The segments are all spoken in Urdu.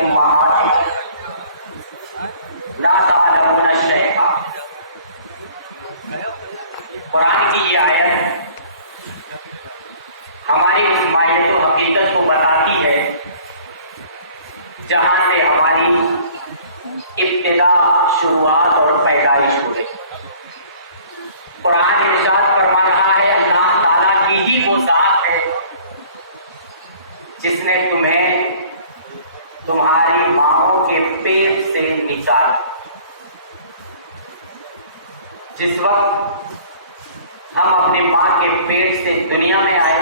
أمهاتكم لا تعلمون شيئا. قرآن کی یہ آیت ہماری اس مایت و حقیقت کو بتاتی ہے جہاں سے ہماری ابتدا، شروعات اور پیدائش ہو گئی. قرآن ارشاد فرما رہا ہے اللہ تعالیٰ کی ہی وہ ذات ہے جس نے تمہیں تمہاری ماؤں کے پیٹ سے نکالا. جس وقت ہم اپنی ماں کے پیٹ سے دنیا میں آئے،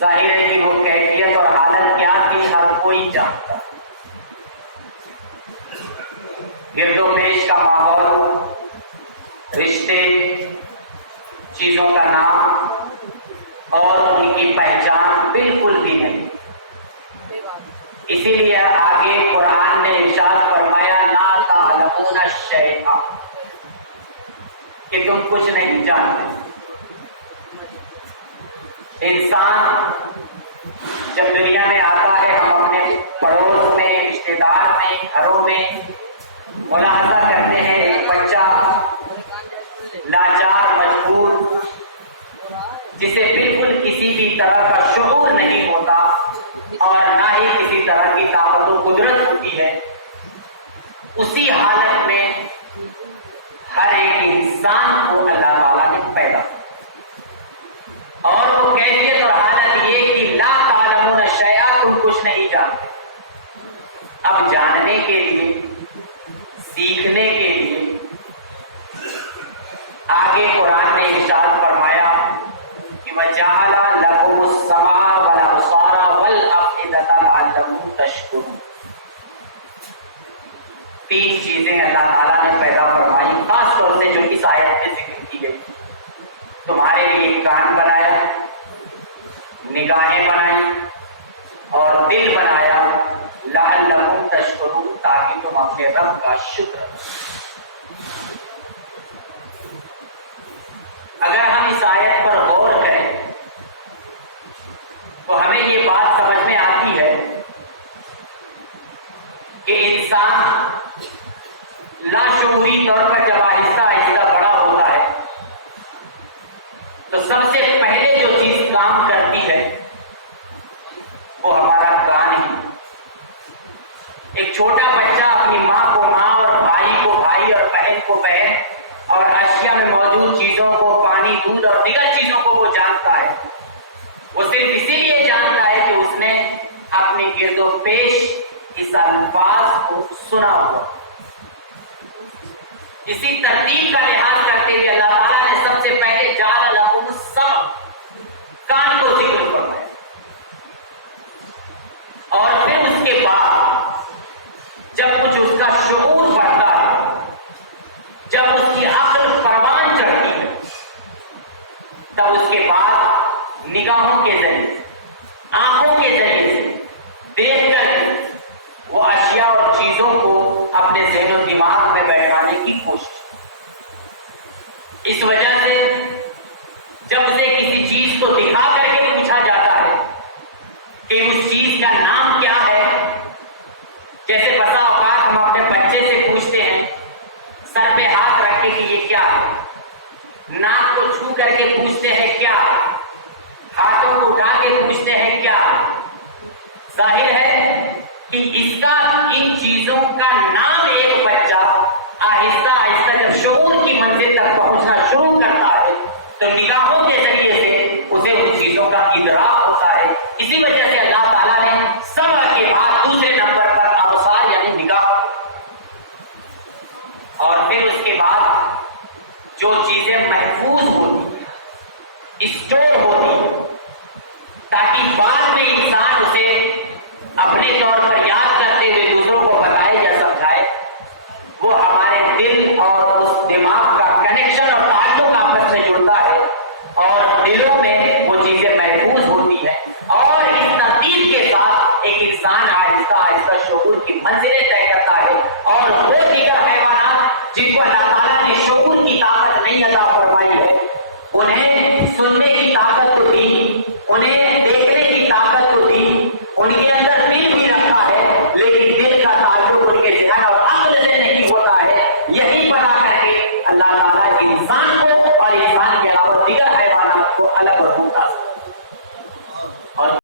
ظاہر ہے کہ وہ کیفیت اور حالت کیا تھی ہر کوئی جانتا. گرد و پیش کا ماحول، رشتے، چیزوں کا نام اور ان کی پہچان بالکل بھی نہیں. اسی لیے آگے قرآن نے ارشاد فرمایا لا تعلمون شیئا، کہ تم کچھ نہیں جانتے. انسان جب دنیا میں آتا ہے، ہم اپنے پڑوس میں، رشتے دار میں، گھروں میں ملاحظہ کرتے ہیں ایک بچہ لاچار، مجبور، جسے بالکل کسی بھی طرح کا شعور نہیں ہوتا اور نہ ہی کسی طرح کی طاقت و قدرت ہوتی ہے. اسی حالت میں ہر ایک انسان کو اللہ تعالیٰ نے پیدا کیا، اور وہ کیفیت اور حالت یہ کہ لا تعلمون شیئا، تم کچھ نہیں جانتے. اب جاننے کے لیے، سیکھنے کے لیے آگے قرآن نے ارشاد فرمایا کہ وَجَعَلَ لَكُمُ السَّمْعَ وَالْأَبْصَارَ وَالْأَفْئِدَةَ لَعَلَّكُمْ تَشْكُرُونَ. 3 چیزیں اللہ تعالیٰ نے پیدا فرمائی، خاص طور سے جو اس آیت میں ذکر کی گئی. تمہارے لیے کان بنایا، نگاہیں بنائی اور دل بنایا، لعلکم تشکرون، تاکہ تم اپنے رب کا شکر. اگر ہم اس آیت پر غور کریں تو ہمیں یہ بات سمجھ میں آتی ہے کہ انسان لاشعوری طور پر جب آہستہ آہستہ بڑا ہوتا ہے تو سب سے پہلے جو چیز کام کرتی ہے وہ ہمارا کان ہی. ایک چھوٹا بچہ اپنی ماں کو ماں اور بھائی کو بھائی اور بہن کو بہن اور اشیاء میں موجود چیزوں کو، پانی، دودھ اور دیگر چیزوں کو وہ جانتا ہے. وہ صرف اسی لیے جانتا ہے کہ اس نے اپنے گرد و پیش اس الفاظ کو سنا ہوا. اسی ترتیب کا لحاظ کرتے ہوئے اللہ تعالیٰ نے سب سے پہلے جعل لکم السمع، کان کو ذکر فرمایا، اور پھر اس کے بعد جب کچھ اس کا شعور بڑھتا ہے، جب اس کی عقل پروان چڑھتی ہے، تب اس کے بعد نگاہوں کے ذریعے، آنکھوں کے ذریعے دیکھ کر وہ اشیاء اور چیزوں کو اپنے ذہن و دماغ میں بیٹھانے کی کوشش. اس وجہ سے جب اسے کسی چیز کو دکھا کر کے پوچھا جاتا ہے کہ اس چیز کا نام کیا ہے، جیسے بسا اوقات ہم اپنے بچے سے پوچھتے ہیں سر پہ ہاتھ رکھ کے کہ یہ کیا ہے، ناک کو چھو کر کے پوچھتے ہیں کیا ہے، ہاتھوں کو اٹھا کے پوچھتے ہیں کیا ہے. ظاہر ہے کہ اس کا ان چیزوں کا نام ایک بچہ آہستہ آہستہ جب شعور کی منزل تک پہنچنا شروع کرتا ہے تو نگاہوں کے ذریعے سے اسے ان چیزوں کا ادراک ہوتا ہے. اسی وجہ سے اللہ تعالیٰ نے سمع کے بعد دوسرے نمبر پر ابصار یعنی نگاہ، اور پھر اس کے بعد جو چیزیں محفوظ ہوتی ہیں، اسٹور ہوتی ہیں، تاکہ بعد میں انسان اسے اپنے طور پر یاد کرتے ہوئے دوسروں کو بتائے یا سمجھائے، وہ ہمارے دل اور اس دماغ کا کنیکشن اور تعلق آپس میں جڑتا ہے اور دلوں میں وہ چیزیں محفوظ ہوتی ہیں. اور اس ترتیب کے ساتھ ایک انسان آہستہ آہستہ شعور کی منزلیں طے کرتا ہے، اور وہ دیگر حیوانات جن کو اللہ تعالیٰ نے شعور کی طاقت نہیں عطا فرمائی ہے، انہیں سننے کی طاقت تو دی، انہیں دیکھنے کی طاقت تو دی، ان کے دیگر